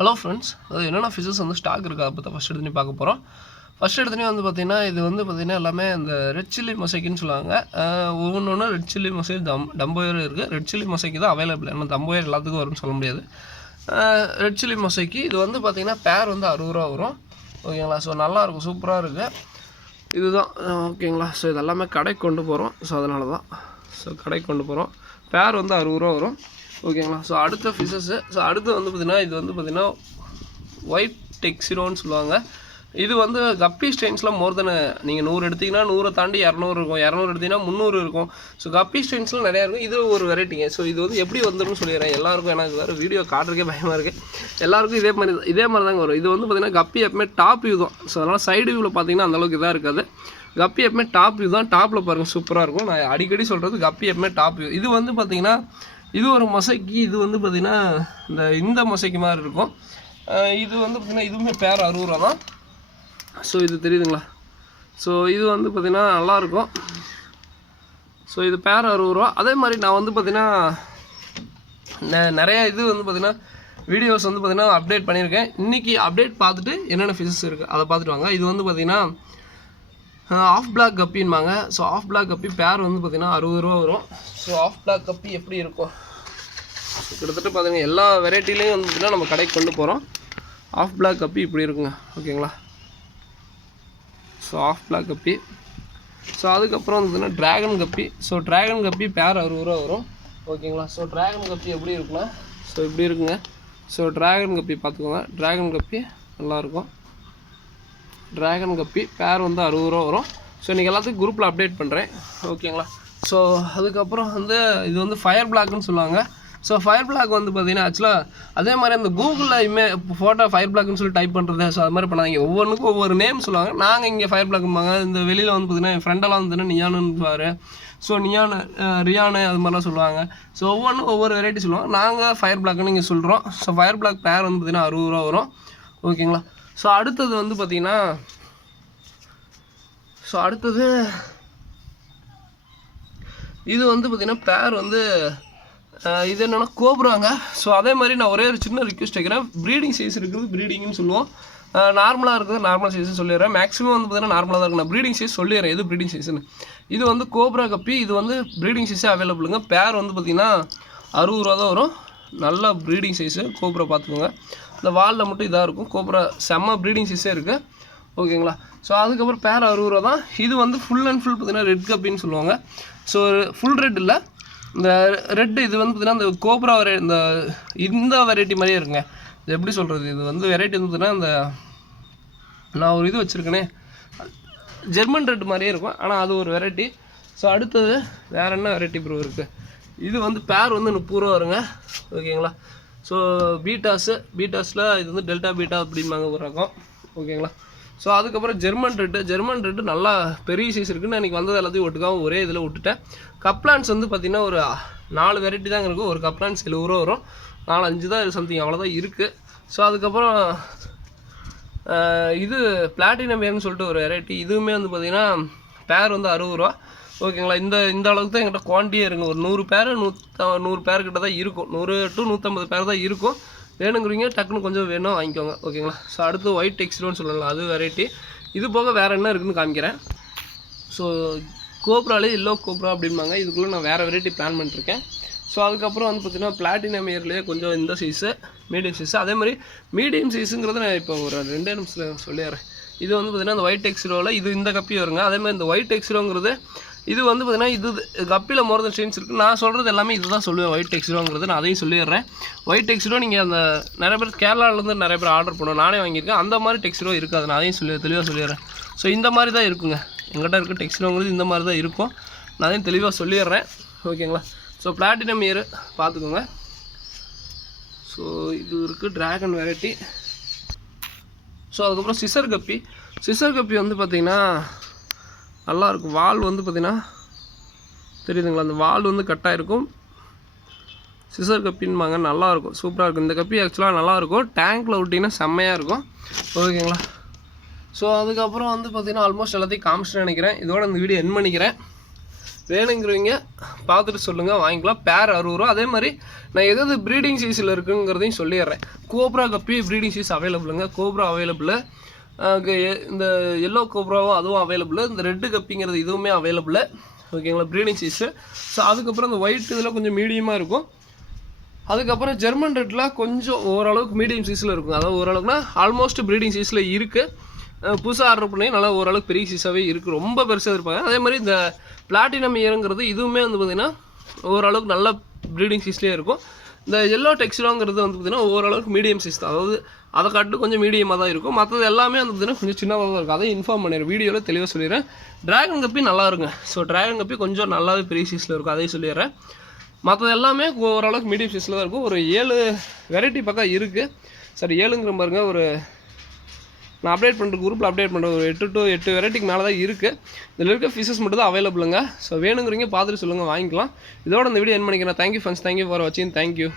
Hello friends, அது என்னென்ன fishes வந்து ஸ்டாக் இருக்குது அதை பற்றி ஃபஸ்ட் எடுத்துனே பார்க்க போகிறோம். ஃபஸ்ட் எடுத்துனே வந்து பார்த்திங்கன்னா இது வந்து பார்த்திங்கன்னா எல்லாமே இந்த ரெட் சில்லி மொசைக்குன்னு சொல்லுவாங்க. ஒவ்வொன்று ரெட் சில்லி மொசைக் டம்போயர் இருக்குது. ரெட் சில்லி மொசைக்கு தான் அவைலபிள். ஏன்னா டம்போயர் எல்லாத்துக்கும் வரும்னு சொல்ல முடியாது. ரெட் சில்லி மொசைக்கு இது வந்து பார்த்திங்கன்னா பேர் வந்து 60 ரூபா வரும். ஓகேங்களா? ஸோ நல்லாயிருக்கும், சூப்பராக இருக்குது. இதுதான் ஓகேங்களா? ஸோ இதெல்லாமே கடைக்கு கொண்டு போகிறோம். ஸோ அதனால தான் கடைக்கு கொண்டு போகிறோம். பேர் வந்து 60 ரூபா வரும். ஓகேங்களா? ஸோ அடுத்த ஃபிஷஸ்ஸு. ஸோ அடுத்து வந்து பார்த்திங்கன்னா இது வந்து பார்த்திங்கன்னா ஒயிட் டெக்ஸிரோன்னு சொல்லுவாங்க. இது வந்து கப்பி ஸ்ட்ரெயின்ஸில் மோர் தென் நீங்கள் 100 எடுத்திங்கன்னா 100 தாண்டி 200 இருக்கும், 200 எடுத்திங்கன்னா 300 இருக்கும். ஸோ கப்பி ஸ்ட்ரெயின்ஸில் நிறையா இருக்கும். இது ஒரு வெரைட்டிங்க. ஸோ இது வந்து எப்படி வந்துடும் சொல்லிடுறேன் எல்லாருக்கும். எனக்கு வேறு வீடியோ காட்டுறதுக்கே பயமாக இருக்குது. எல்லாருக்கும் இதே மாதிரி தாங்க வரும். இது வந்து பார்த்திங்கன்னா கப்பி எப்பவுமே டாப் வியூ தான். ஸோ அதனால் சைடு வியூவில் பார்த்திங்கன்னா அந்தளவுக்கு இதாக இருக்காது. கப்பி எப்பவுமே டாப் வியூ தான். டாப்பில் பாருங்கள், சூப்பராக இருக்கும். நான் அடிக்கடி சொல்கிறது கப்பி எப்பவுமே டாப் வியூ. இது வந்து பார்த்திங்கன்னா இது ஒரு மொசைக்கு. இது வந்து பார்த்திங்கன்னா இந்த மொசைக்கு மாதிரி இருக்கும். இது வந்து பார்த்திங்கன்னா இதுவுமே பேர் 60 ரூபா தான். ஸோ இது தெரியுதுங்களா? ஸோ இது வந்து பார்த்திங்கன்னா நல்லாயிருக்கும். ஸோ இது பேர் 60 ரூபா. அதே மாதிரி நான் வந்து பார்த்திங்கன்னா நிறையா இது வந்து பார்த்திங்கன்னா வீடியோஸ் வந்து பார்த்திங்கன்னா அப்டேட் பண்ணியிருக்கேன். இன்றைக்கி அப்டேட் பார்த்துட்டு என்னென்ன ஃபிஷஸ் இருக்குது அதை பார்த்துட்டு வாங்க. இது வந்து பார்த்திங்கன்னா ஆஃப் பிளாக் கப்பின்பாங்க. ஸோ ஆஃப் பிளாக் கப்பி பேர் வந்து பார்த்திங்கன்னா 60 ரூபா வரும். ஸோ ஆஃப் பிளாக் கப்பி எப்படி இருக்கும் கிட்டத்தட்ட பார்த்திங்கன்னா எல்லா வெரைட்டிலையும் வந்து பார்த்திங்கன்னா நம்ம கடைக்கு கொண்டு போகிறோம். ஆஃப் பிளாக் கப்பி இப்படி இருக்குங்க. ஓகேங்களா? ஸோ ஆஃப் பிளாக் கப்பி. ஸோ அதுக்கப்புறம் வந்து பார்த்திங்கன்னா ட்ராகன் கப்பி. ஸோ ட்ராகன் கப்பி பேர் 60 ரூபா வரும். ஓகேங்களா? ஸோ ட்ராகன் கப்பி எப்படி இருக்குன்னா ஸோ இப்படி இருக்குங்க. ஸோ ட்ராகன் கப்பி பார்த்துக்கோங்க. ட்ராகன் கப்பி நல்லாயிருக்கும். ட்ராகன் கப்பி பேர் வந்து 60 ரூபா வரும். ஸோ இன்றைக்கி எல்லாத்துக்கும் குரூப்பில் அப்டேட் பண்ணுறேன். ஓகேங்களா? ஸோ அதுக்கப்புறம் வந்து இது வந்து ஃபயர் பிளாக்னு சொல்லுவாங்க. ஸோ ஃபயர் பிளாக் வந்து பார்த்திங்கன்னா ஆக்சுவலாக அதே மாதிரி அந்த கூகுளில் ஃபோட்டோ ஃபயர் பிளாக்னு சொல்லி டைப் பண்ணுறது. ஸோ அது மாதிரி பண்ணாங்க. ஒவ்வொன்றுக்கும் ஒவ்வொரு நேம் சொல்லுவாங்க. நாங்கள் இங்கே ஃபயர் பிளாக்ம்பாங்க. இந்த வெளியில் வந்து பார்த்திங்கன்னா என் ஃப்ரெண்டெல்லாம் வந்து நியானுன்னு பாரு. ஸோ ரியானு அது மாதிரிலாம் சொல்லுவாங்க. ஸோ ஒவ்வொன்றும் ஒவ்வொரு வெரைட்டி சொல்லுவாங்க. நாங்கள் ஃபயர் பிளாக்னு இங்கே சொல்கிறோம். ஸோ ஃபயர் பிளாக் பேர் வந்து பார்த்திங்கன்னா 60 ரூபா வரும். ஓகேங்களா? ஸோ அடுத்தது வந்து பார்த்திங்கன்னா இது வந்து பார்த்திங்கன்னா பேர் வந்து இது என்னென்னா கோப்ராங்க. ஸோ அதே மாதிரி நான் ஒரே ஒரு சின்ன ரிக்வெஸ்ட் வைக்கிறேன். ப்ரீடிங் சைஸ் இருக்குது, ப்ரீடிங்னு சொல்லுவோம். நார்மலாக இருக்குது, நார்மல் சைஸ்னு சொல்லிடுறேன். மேக்ஸிமம் வந்து பார்த்திங்கன்னா நார்மலாக தான் இருக்கும். நான் ப்ரீடிங் சைஸ் சொல்லிடுறேன் எது ப்ரீடிங் சைஸ்ன்னு. இது வந்து கோப்ரா கப்பி. இது வந்து ப்ரீடிங் சைஸே அவைலபிளுங்க. பேர் வந்து பார்த்திங்கன்னா 60 ரூபா தான் வரும். நல்ல ப்ரீடிங் சைஸு கோப்ரா பார்த்துக்கோங்க. இந்த வாலில் மட்டும் இதாக இருக்கும். கோப்ரா செம்ம ப்ரீடிங் சைஸே இருக்குது. ஓகேங்களா? ஸோ அதுக்கப்புறம் பேர் 60 ரூபா தான். இது வந்து ஃபுல் அண்ட் ஃபுல் பார்த்திங்கன்னா ரெட் கப்பின்னு சொல்லுவாங்க. ஸோ ஃபுல் ரெட் இல்லை, இந்த ரெட்டு. இது வந்து பார்த்திங்கன்னா இந்த கோப்ரா இந்த வெரைட்டி மாதிரியே இருக்குங்க. இது எப்படி சொல்கிறது, இது வந்து வெரைட்டி வந்து பார்த்திங்கன்னா இந்த நான் ஒரு இது வச்சுருக்கேனே ஜெர்மன் ரெட் மாதிரியே இருக்கும். ஆனால் அது ஒரு வெரைட்டி. ஸோ அடுத்தது வேறு என்ன வெரைட்டி ப்ரோ இருக்குது. இது வந்து பேர் வந்து 30 ரூபா வருங்க. ஓகேங்களா? ஸோ பீட்டாஸில் இது வந்து டெல்டா பீட்டா அப்படிம்பாங்க ஒரு ரகம். ஓகேங்களா? ஸோ அதுக்கப்புறம் ஜெர்மன் ரெட்டு நல்லா பெரிய சைஸ் இருக்குதுன்னு இன்றைக்கி வந்தது எல்லாத்தையும் ஒட்டுக்காக ஒரே இதில் விட்டுட்டேன். கப்லான்ஸ் வந்து பார்த்திங்கன்னா ஒரு 4 வெரைட்டி தாங்க இருக்கும். ஒரு கப்லான்ஸ் 70 ரூபா வரும். 4-5 தான் சம்திங் அவ்வளோதான் இருக்குது. ஸோ அதுக்கப்புறம் இது பிளாட்டினம் ஏர்னு சொல்லிட்டு ஒரு வெரைட்டி. இதுவுமே வந்து பார்த்திங்கன்னா பேர் வந்து 60 ரூபா. ஓகேங்களா? இந்த அளவுக்கு தான் எங்கிட்ட குவான்டிட்டியே இருக்குங்க. ஒரு 100 பேர் 100 பேர்கிட்ட தான் இருக்கும். 100 to 150 பேர் தான் இருக்கும். வேணுங்கிறீங்க டக்குன்னு கொஞ்சம் வேணும் வாங்கிக்கோங்க. ஓகேங்களா? ஸோ அடுத்து ஒயிட் டெக்ஸ்டோன்னு சொல்லலாம், அது வெரைட்டி. இது போக வேறு என்ன இருக்குதுன்னு காமிக்கிறேன். ஸோ கோப்ராலே எல்லோ கோப்ரா அப்படிம்பாங்க. இதுக்குள்ளே நான் வேறு வெரைட்டி பிளான் பண்ணிட்டுருக்கேன். ஸோ அதுக்கப்புறம் வந்து பார்த்திங்கன்னா பிளாட்டினம் இயர்லேயே கொஞ்சம் இந்த சைஸு மீடியம் சைஸு. அதே மாதிரி மீடியம் சைஸுங்கிறத நான் இப்போ ஒரு 2 நிமிஷத்தில் சொல்லிடுறேன். இது வந்து பார்த்திங்கன்னா இந்த ஒயிட் டெக்ஸிரோவில் இது இந்த கப்பி வருங்க. அதே மாதிரி இந்த ஒயிட் டெக்ஸிரோங்கிறது இது வந்து பார்த்திங்கன்னா இது கப்பியில் மோர் தென் ஸ்ட்ரெயின்ஸ் இருக்குது. நான் சொல்கிறது எல்லாமே இது தான் சொல்லுவேன். ஒயிட் டெக்ஸிரோங்கிறது நான் அதையும் சொல்லிடுறேன். ஒயிட் டெக்ஸிரோ நீங்கள் அந்த நிறைய பேர் கேரளாவிலேருந்து நிறைய பேர் ஆர்டர் பண்ணுவோம். நானே வாங்கியிருக்கேன். அந்த மாதிரி டெக்ஸிரோ இருக்காது. நான் அதையும் தெளிவாக சொல்லிடுறேன். ஸோ இந்த மாதிரி தான் இருக்குங்க எங்கிட்ட இருக்க டெக்ஸிரோங்கிறது. இந்த மாதிரி தான் இருக்கும். நான் அதையும் தெளிவாக சொல்லிடுறேன். ஓகேங்களா? ஸோ பிளாட்டினம் இயர் பார்த்துக்கோங்க. ஸோ இது இருக்குது ட்ராகன் வெரைட்டி. ஸோ அதுக்கப்புறம் சிசர் கப்பி வந்து பார்த்திங்கன்னா நல்லாயிருக்கும். வால் வந்து பார்த்திங்கன்னா தெரியுதுங்களா? அந்த வால் வந்து கட்டாக இருக்கும். சிசர் கப்பின்பாங்க. நல்லாயிருக்கும், சூப்பராக இருக்கும். இந்த கப்பி ஆக்சுவலாக நல்லாயிருக்கும். டேங்க்கில் விட்டிங்கன்னா செம்மையாக இருக்கும். ஓகேங்களா? ஸோ அதுக்கப்புறம் வந்து பார்த்திங்கன்னா ஆல்மோஸ்ட் எல்லாத்தையும் காமிச்சிட்டு நினைக்கிறேன். இதோட இந்த வீடியோ என் பண்ணிக்கிறேன். வேணுங்கிறவங்க பார்த்துட்டு சொல்லுங்கள், வாங்கிக்கலாம். பேர் 60 ரூபா. அதே மாதிரி நான் எதாவது ப்ரீடிங் சீஸில் இருக்குங்கிறதையும் சொல்லிடுறேன். கோப்ரா கப்பி ப்ரீடிங் சீஸ் அவைலபிளுங்க. Cobra available. இந்த எல்லோ கோப்ராவும் அதுவும் அவைலபிள். இந்த ரெட்டு கப்பிங்கிறது இதுவுமே அவைலபிள். ஓகேங்களா, ப்ரீடிங் சீஸு. ஸோ அதுக்கப்புறம் இந்த ஒயிட் இதில் கொஞ்சம் மீடியமாக இருக்கும். அதுக்கப்புறம் ஜெர்மன் ரெட்டில் கொஞ்சம் ஓரளவுக்கு மீடியம் சீஸில் இருக்கும். அதாவது ஓரளவுக்குனா ஆல்மோஸ்ட் ப்ரீடிங் சீஸில் இருக்குது. புதுசாக ஆர்டர் பண்ணி நல்லா ஓரளவுக்கு பெரிய சீஸாகவே இருக்குது. ரொம்ப பெருசாக இருப்பாங்க. அதே மாதிரி இந்த பிளாட்டினம் இயருங்கிறது இதுவுமே வந்து பார்த்திங்கன்னா ஓரளவுக்கு நல்ல ப்ரீடிங் சீஸ்லேயே இருக்கும். இந்த எல்லோ டெக்ஸ்டராங்கிறது வந்து பார்த்திங்கன்னா ஓரளவுக்கு மீடியம் சைஸ் தான். அதாவது அதை காட்டு கொஞ்சம் மீடியமாக தான் இருக்கும். மற்றது எல்லாமே வந்து பார்த்திங்கன்னா கொஞ்சம் சின்னதாக தான் இருக்கும். அதை இன்ஃபார்ம் பண்ணிடுறேன், வீடியோவில் தெளிவாக சொல்லிடுறேன். ட்ராகன் கப்பி நல்லா இருங்க. ஸோ ட்ராகன் கப்பி கொஞ்சம் நல்லாவே பெரிய சைஸில் இருக்கும், அதையும் சொல்லிடுறேன். மற்றது எல்லாமே ஓரளவுக்கு மீடியம் சைஸில் தான் இருக்கும். ஒரு 7 வெரைட்டி பக்கம் இருக்குது. சரி 7ங்கிற பாருங்க. ஒரு நான் அப்டேட் பண்ணுற குரூப்பில் அப்டேட் பண்ணுற ஒரு 8 to 8 வெரைட்டிக்கு மேலே தான் இருக்குது. இதில் இருக்க ஃபிஷஸ் மட்டும் தான் அவைலபிளுங்க. ஸோ வேணுங்கிறீங்க பார்த்துட்டு சொல்லுங்கள், வாங்கிக்கலாம். இதோட இந்த வீடியோ என் பண்ணிக்கிறேன். தேங்க்யூ ஃப்ரெண்ட்ஸ், தேங்க்யூ ஃபார் வாட்சிங், தேங்க்யூ.